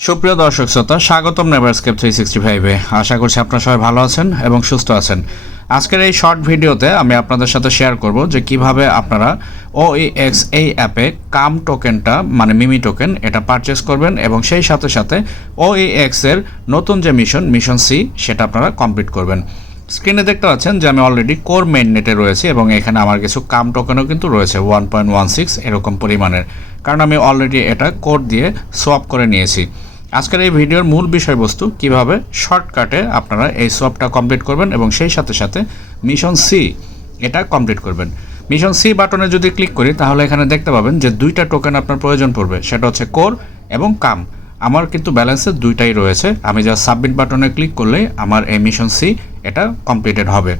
সুপ্রিয় দর্শক শ্রোতা, স্বাগতম নেভারস্কেপ থ্রি সিক্সটি ফাইভে আশা করছি আপনারা সবাই ভালো আছেন এবং সুস্থ আছেন। আজকের এই শর্ট ভিডিওতে আমি আপনাদের সাথে শেয়ার করব যে কীভাবে আপনারা ও এক্স এই অ্যাপে কাম টোকেনটা মানে মিমি টোকেন এটা পারচেস করবেন এবং সেই সাথে সাথে ও এক্সের নতুন যে মিশন মিশন সি সেটা আপনারা কমপ্লিট করবেন। স্ক্রিনে দেখতে পাচ্ছেন যে আমি অলরেডি কোর মেইন নেটে রয়েছি এবং এখানে আমার কিছু কাম টোকেনও কিন্তু রয়েছে ওয়ান পয়েন্ট ওয়ান সিক্স এরকম পরিমাণের। কারণ আমি অলরেডি এটা কোড দিয়ে সোয়াপ করে নিয়েছি। আজকের এই ভিডিওর মূল বিষয়বস্তু, কীভাবে শর্টকাটে আপনারা এই সোয়াপটা কমপ্লিট করবেন এবং সেই সাথে সাথে মিশন সি এটা কমপ্লিট করবেন। মিশন সি বাটনে যদি ক্লিক করি, তাহলে এখানে দেখতে পাবেন যে দুইটা টোকেন আপনার প্রয়োজন পড়বে, সেটা হচ্ছে কোর এবং কাম আমার কিন্তু ব্যালেন্সের দুইটাই রয়েছে। আমি যা সাবমিট বাটনে ক্লিক করলে আমার এই মিশন সি এটা কমপ্লিটেড হবে।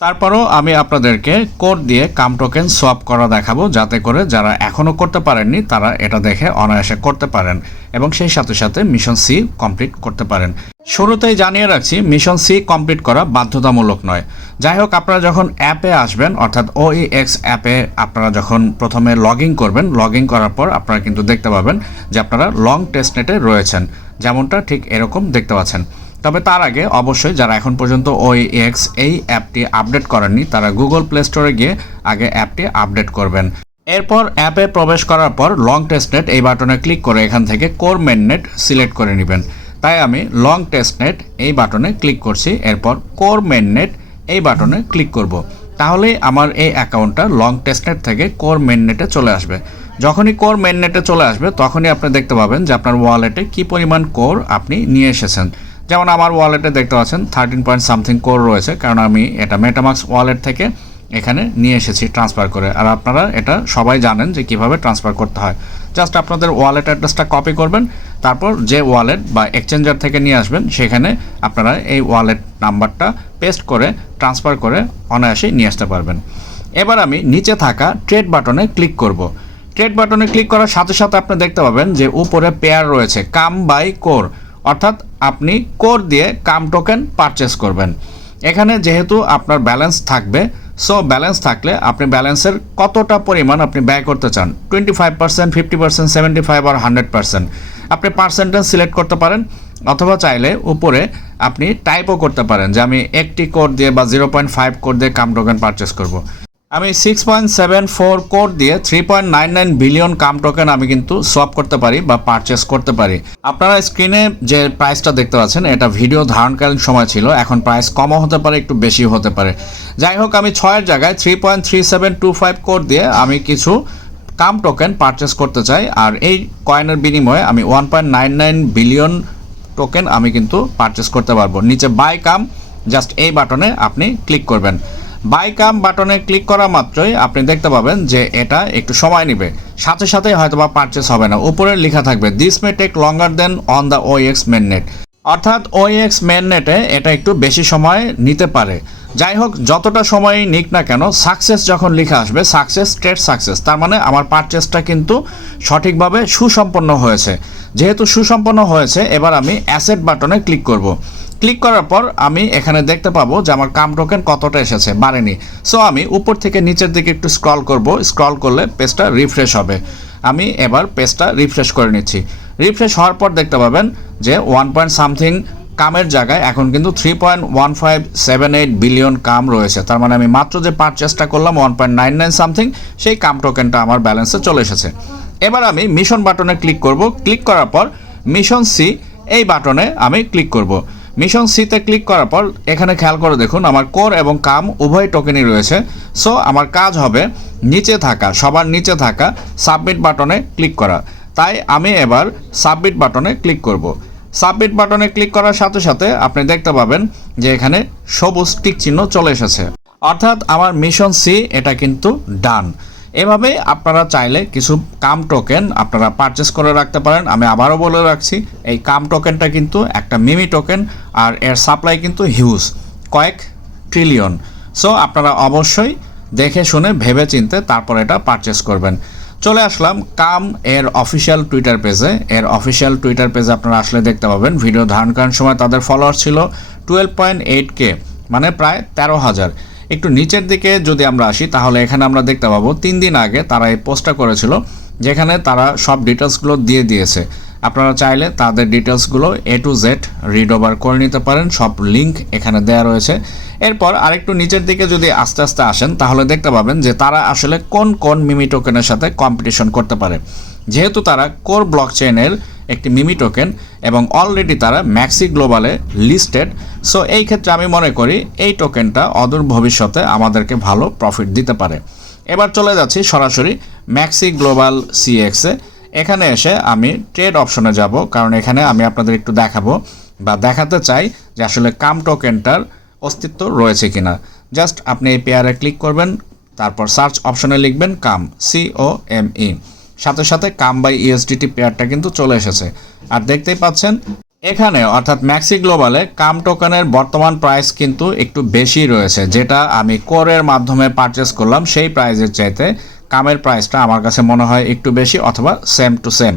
তারপরও আমি আপনাদেরকে কোড দিয়ে কাম টোকেন সোয়াপ করা দেখাবো, যাতে করে যারা এখনও করতে পারেননি, তারা এটা দেখে অনায়াসে করতে পারেন এবং সেই সাথে সাথে মিশন সি কমপ্লিট করতে পারেন। শুরুতেই জানিয়ে রাখছি মিশন সি কমপ্লিট করা বাধ্যতামূলক নয়। যাই হোক, আপনারা যখন অ্যাপে আসবেন, অর্থাৎ ওইএক্স অ্যাপে আপনারা যখন প্রথমে লগ ইন করবেন লগ ইন করার পর আপনারা কিন্তু দেখতে পাবেন যে আপনারা লং টেস্টনেটে রয়েছেন। যেমনটা ঠিক এরকম দেখতে পাচ্ছেন। তবে তার আগে অবশ্যই যারা এখন পর্যন্ত ওই এক্স এই অ্যাপটি আপডেট করেননি, তারা গুগল প্লে স্টোরে গিয়ে আগে অ্যাপটি আপডেট করবেন। এরপর অ্যাপে প্রবেশ করার পর লং টেস্টনেট এই বাটনে ক্লিক করে এখান থেকে কোর মেননেট সিলেক্ট করে নেবেন। তাই আমি লং টেস্টনেট এই বাটনে ক্লিক করছি, এরপর কোর মেননেট এই বাটনে ক্লিক করব। তাহলেই আমার এই অ্যাকাউন্টটা লং টেস্টনেট থেকে কোর মেননেটে চলে আসবে। যখনই কোর মেননেটে চলে আসবে, তখনই আপনি দেখতে পাবেন যে আপনার ওয়ালেটে কী পরিমাণ কোর আপনি নিয়ে এসেছেন। যেমন আমার ওয়ালেটে দেখতে পাচ্ছেন থার্টিন পয়েন্ট সামথিং কোর রয়েছে, কারণ আমি এটা মেটামাক্স ওয়ালেট থেকে এখানে নিয়ে এসেছি ট্রান্সফার করে। আর আপনারা এটা সবাই জানেন যে কীভাবে ট্রান্সফার করতে হয়। জাস্ট আপনাদের ওয়ালেট অ্যাড্রেসটা কপি করবেন, তারপর যে ওয়ালেট বা এক্সচেঞ্জার থেকে নিয়ে আসবেন, সেখানে আপনারা এই ওয়ালেট নাম্বারটা পেস্ট করে ট্রান্সফার করে অনায়াসেই নিয়ে আসতে পারবেন। এবার আমি নিচে থাকা ট্রেড বাটনে ক্লিক করব। ট্রেড বাটনে ক্লিক করার সাথে সাথে আপনি দেখতে পাবেন যে উপরে পেয়ার রয়েছে কাম বাই কোর অর্থাৎ আপনি কোর দিয়ে কাম টোকেন পারচেস করবেন। এখানে যেহেতু আপনার ব্যালেন্স থাকবে সো ব্যালেন্স থাকলে আপনি ব্যালেন্সের কতটা পরিমাণ আপনি ব্যয় করতে চান? Twenty five percent fifty percent seventy five আর হান্ড্রেড পার্সেন্ট আপনি পার্সেন্টেজ সিলেক্ট করতে পারেন, অথবা চাইলে উপরে আপনি টাইপও করতে পারেন যে আমি একটি কোড দিয়ে বা জিরো পয়েন্ট ফাইভ কোড দিয়ে কাম টোকেন পারচেস করব। আমি six point seven four code দিয়ে three point nine nine billion কাম টোকেন আমি কিন্তু সোয়াপ করতে পারি বা পারচেস করতে পারি। আপনারা স্ক্রিনে যে প্রাইসটা দেখতে পাচ্ছেন, এটা ভিডিও ধারণকালীন সময় ছিল, এখন প্রাইস কমও হতে পারে, একটু বেশি হতে পারে। যাই হোক, আমি ছয়ের জায়গায় three point three seven two five code দিয়ে আমি কিছু কাম টোকেন পারচেস করতে চাই, আর এই কয়েনের বিনিময়ে আমি one point nine nine billion token আমি কিন্তু পারচেস করতে পারব। নিচে বাই কাম জাস্ট এই বাটনে আপনি ক্লিক করবেন। বাই কাম বাটনে ক্লিক করা মাত্রই আপনি দেখতে পাবেন যে এটা একটু সময় নেবে। সাথে সাথে হয়তো বা পারচেস হবে না। উপরে লেখা থাকবে this may take longer then on the OX mainnet অর্থাৎ ওএক্স মেন নেটে এটা একটু বেশি সময় নিতে পারে। যাই হোক, যতটা সময় নিক না কেন সাকসেস যখন লেখা আসবে সাকসেস স্টেট সাকসেস তার মানে আমার পারচেসটা কিন্তু সঠিকভাবে সুসম্পন্ন হয়েছে। যেহেতু সুসম্পন্ন হয়েছে, এবার আমি অ্যাসেট বাটনে ক্লিক করব। ক্লিক করার পর আমি এখানে দেখতে পাবো যে আমার কাম টোকেন কতটা এসেছে, বাড়েনি। সো আমি উপর থেকে নিচের দিকে একটু স্ক্রল করব। স্ক্রল করলে পেজটা রিফ্রেশ হবে। আমি এবার পেজটা রিফ্রেশ করে নিচ্ছি। রিফ্রেশ হওয়ার পর দেখতে পাবেন যে ওয়ান পয়েন্ট সামথিং কামের জায়গায় এখন কিন্তু three point one five seven eight billion কাম রয়েছে। তার মানে আমি মাত্র যে পারচেসটা করলাম one point nine nine something সেই কাম টোকেনটা আমার ব্যালেন্সে চলে এসেছে। এবার আমি মিশন বাটনে ক্লিক করব। ক্লিক করার পর মিশন সি এই বাটনে আমি ক্লিক করব। মিশন সিতে ক্লিক করার পর, এখানে খেয়াল করে দেখুন, আমার কোর এবং কাম উভয় টোকেনই রয়েছে। সো আমার কাজ হবে নিচে থাকা, সবার নিচে থাকা সাবমিট বাটনে ক্লিক করা। তাই আমি এবার সাবমিট বাটনে ক্লিক করব। সাবমিট বাটনে ক্লিক করার সাথে সাথে আপনি দেখতে পাবেন যে এখানে সবুজ টিক চিহ্ন চলে এসেছে। অর্থাৎ আমার মিশন সি এটা কিন্তু ডান এভাবে আপনারা চাইলে কিছু কাম টোকেন আপনারা পারচেস করে রাখতে পারেন। আমি আবারও বলে রাখছি, এই কাম টোকেনটা কিন্তু একটা মিমি টোকেন আর এর সাপ্লাই কিন্তু হিউজ কয়েক ট্রিলিয়ন সো আপনারা অবশ্যই দেখে শুনে ভেবে চিনতে তারপর এটা পারচেস করবেন। চলে আসলাম কাম এর অফিসিয়াল টুইটার পেজে এর অফিসিয়াল টুইটার পেজে আপনারা আসলে দেখতে পাবেন। ভিডিও ধারণ করার সময় তাদের ফলোয়ার ছিল টুয়েলভ পয়েন্ট এইট কে মানে প্রায় তেরো হাজার। একটু নিচের দিকে যদি আমরা আসি, তাহলে এখানে আমরা দেখতে পাবো তিন দিন আগে তারা এই পোস্টটা করেছিল, যেখানে তারা সব ডিটেলসগুলো দিয়ে দিয়েছে। আপনারা চাইলে তাদের ডিটেলসগুলো A to Z read over করে নিতে পারেন, সব লিঙ্ক এখানে দেওয়া রয়েছে। এরপর আরেকটু নিচের দিকে যদি আস্তে আস্তে আসেন, তাহলে দেখতে পাবেন যে তারা আসলে কোন কোন মিমি টোকেনের সাথে কম্পিটিশন করতে পারে। যেহেতু তারা কোর ব্লক চেইনের একটি মিমি টোকেন এবং অলরেডি তারা ম্যাক্সি গ্লোবালে লিস্টেড সো এই ক্ষেত্রে আমি মনে করি এই টোকেনটা অদূর ভবিষ্যতে আমাদেরকে ভালো প্রফিট দিতে পারে। এবার চলে যাচ্ছি সরাসরি ম্যাক্সি গ্লোবাল সিএক্সে এখানে এসে আমি ট্রেড অপশনে যাব, কারণ এখানে আমি আপনাদের একটু দেখাবো বা দেখাতে চাই যে আসলে কাম টোকেনটার অস্তিত্ব রয়েছে কিনা। জাস্ট আপনি এই পেয়ারে ক্লিক করবেন, তারপর সার্চ অপশনে লিখবেন কাম সি ও এম ই সাথে সাথে কাম বাই ইএসডিটি পেয়ারটা কিন্তু চলে এসেছে। আর দেখতেই পাচ্ছেন, এখানে অর্থাৎ ম্যাক্সি গ্লোবালে কাম টোকেনের বর্তমান প্রাইস কিন্তু একটু বেশি রয়েছে, যেটা আমি কোরের মাধ্যমে পারচেস করলাম, সেই প্রাইসের চাইতে কামের প্রাইসটা আমার কাছে মনে হয় একটু বেশি অথবা সেম টু সেম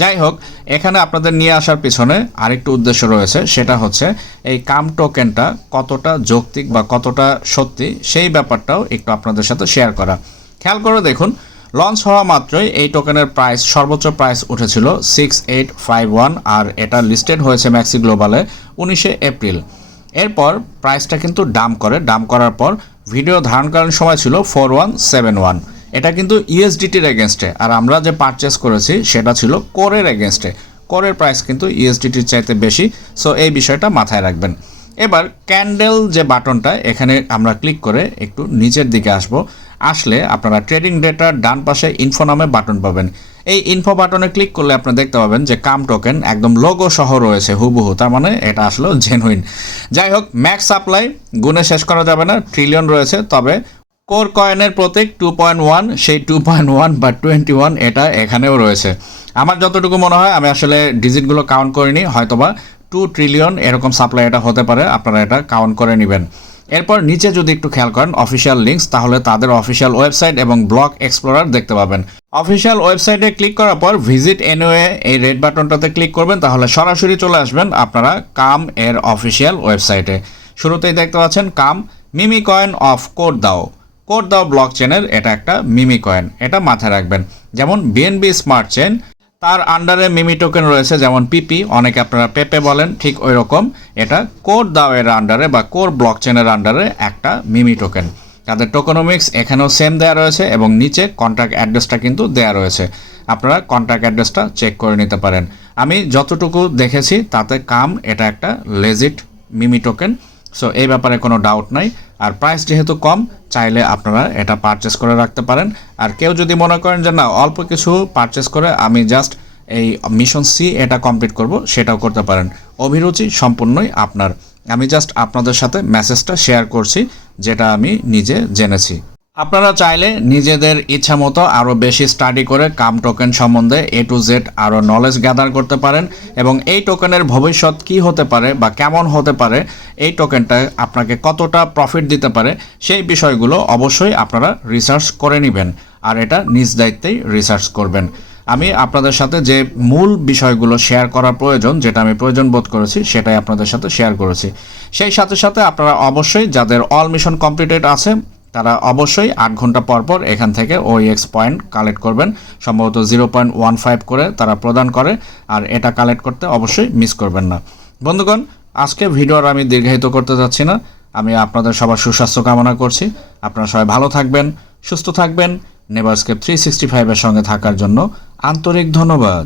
যাই হোক, এখানে আপনাদের নিয়ে আসার পিছনে আরেকটু উদ্দেশ্য রয়েছে, সেটা হচ্ছে এই কাম টোকেনটা কতটা যৌক্তিক বা কতটা সত্যি, সেই ব্যাপারটাও একটু আপনাদের সাথে শেয়ার করা। খেয়াল করে দেখুন লঞ্চ হওয়া মাত্রই এই টোকেনের প্রাইস, সর্বোচ্চ প্রাইস উঠেছিল সিক্স এইট ফাইভ ওয়ান আর এটা লিস্টেড হয়েছে ম্যাক্সি গ্লোবালে উনিশে এপ্রিল। এরপর প্রাইসটা কিন্তু ডাম করে, ডাম করার পর ভিডিও ধারণকালীন সময় ছিল ফোর ওয়ান সেভেন ওয়ান এটা কিন্তু ইউএসডিটির এগেনস্টে আর আমরা যে পারচেস করেছি, সেটা ছিল কোরের এগেনস্টে কোরের প্রাইস কিন্তু ইউএসডিটির চাইতে বেশি। সো এই বিষয়টা মাথায় রাখবেন। এবার ক্যান্ডেল যে বাটনটা এখানে আমরা ক্লিক করে একটু নিচের দিকে আসব। আসলে আপনারা ট্রেডিং ডেটার ডান পাশে ইনফো নামে বাটন পাবেন। এই ইনফো বাটনে ক্লিক করলে আপনারা দেখতে পাবেন যে কাম টোকেন একদম লোগো সহ রয়েছে, হুবহু। তার মানে এটা আসলে জেনুইন যাই হোক ম্যাক্স সাপ্লাই গুণে শেষ করা যাবে না ট্রিলিয়ন রয়েছে। তবে কোর কয়েনের প্রতীক টু পয়েন্ট ওয়ান সেই টু পয়েন্ট ওয়ান বা টোয়েন্টি ওয়ান এটা এখানেও রয়েছে। আমার যতটুকু মনে হয়, আমি আসলে ডিজিটগুলো কাউন্ট করিনি, হয়তোবা টু ট্রিলিয়ন এরকম সাপ্লাই এটা হতে পারে, আপনারা এটা কাউন্ট করে নেবেন। এরপর নিচে যদি একটু খেয়াল করেন অফিসিয়াল লিঙ্কস তাহলে তাদের অফিসিয়াল ওয়েবসাইট এবং ব্লক এক্সপ্লোরার দেখতে পাবেন। অফিসিয়াল ওয়েবসাইটে ক্লিক করার পর ভিজিট এনওয়ে এই রেড বাটনটাতে ক্লিক করবেন, তাহলে সরাসরি চলে আসবেন আপনারা কাম এর অফিসিয়াল ওয়েবসাইটে শুরুতেই দেখতে পাচ্ছেন কাম, meme coin of code DAO. Code DAO block চেনের এটা একটা মিমি কয়েন, এটা মাথায় রাখবেন। যেমন বিএনবি স্মার্ট চেন তার আন্ডারে মিমি টোকেন রয়েছে, যেমন পিপি অনেকে আপনারা পেপে বলেন, ঠিক ওই রকম এটা কোর দাওয়ের আন্ডারে বা কোর ব্লক চেনের আন্ডারে একটা মিমি টোকেন তাদের টোকোনমিক্স এখানেও সেম দেওয়া রয়েছে এবং নিচে কন্ট্যাক্ট অ্যাড্রেসটা কিন্তু দেওয়া রয়েছে। আপনারা কন্ট্যাক্ট অ্যাড্রেসটা চেক করে নিতে পারেন। আমি যতটুকু দেখেছি, তাতে কাম, এটা একটা লেজিট মিমি টোকেন সো এই ব্যাপারে কোনো ডাউট নাই। আর প্রাইস যেহেতু কম, চাইলে আপনারা এটা পারচেস করে রাখতে পারেন। আর কেউ যদি মনে করেন যে না, অল্প কিছু পারচেস করে আমি জাস্ট এই মিশন সি এটা কমপ্লিট করব, সেটাও করতে পারেন। অভিরুচি সম্পূর্ণই আপনার। আমি জাস্ট আপনাদের সাথে মেসেজটা শেয়ার করছি, যেটা আমি নিজে জেনেছি। আপনারা চাইলে নিজেদের ইচ্ছা মতো আরও বেশি স্টাডি করে কাম টোকেন সম্বন্ধে এ টু জেড আরও নলেজ গ্যাদার করতে পারেন এবং এই টোকেনের ভবিষ্যৎ কি হতে পারে বা কেমন হতে পারে, এই টোকেনটা আপনাকে কতটা প্রফিট দিতে পারে, সেই বিষয়গুলো অবশ্যই আপনারা রিসার্চ করে নেবেন আর এটা নিজ দায়িত্বেই রিসার্চ করবেন। আমি আপনাদের সাথে যে মূল বিষয়গুলো শেয়ার করার প্রয়োজন, যেটা আমি প্রয়োজন বোধ করেছি, সেটাই আপনাদের সাথে শেয়ার করেছি। সেই সাথে সাথে আপনারা অবশ্যই যাদের অল মিশন কমপ্লিটেড আছে তারা অবশ্যই আট ঘণ্টা পর পর এখান থেকে ওইএক্স পয়েন্ট কালেক্ট করবেন। সম্ভবত জিরো পয়েন্ট ওয়ান ফাইভ করে তারা প্রদান করে, আর এটা কালেক্ট করতে অবশ্যই মিস করবেন না। বন্ধুগণ আজকে ভিডিওর আমি দীর্ঘায়িত করতে যাচ্ছি না। আমি আপনাদের সবার সুস্বাস্থ্য কামনা করছি। আপনারা সবাই ভালো থাকবেন, সুস্থ থাকবেন। নেভারস্কেপ থ্রি সিক্সটি ফাইভের সঙ্গে থাকার জন্য আন্তরিক ধন্যবাদ।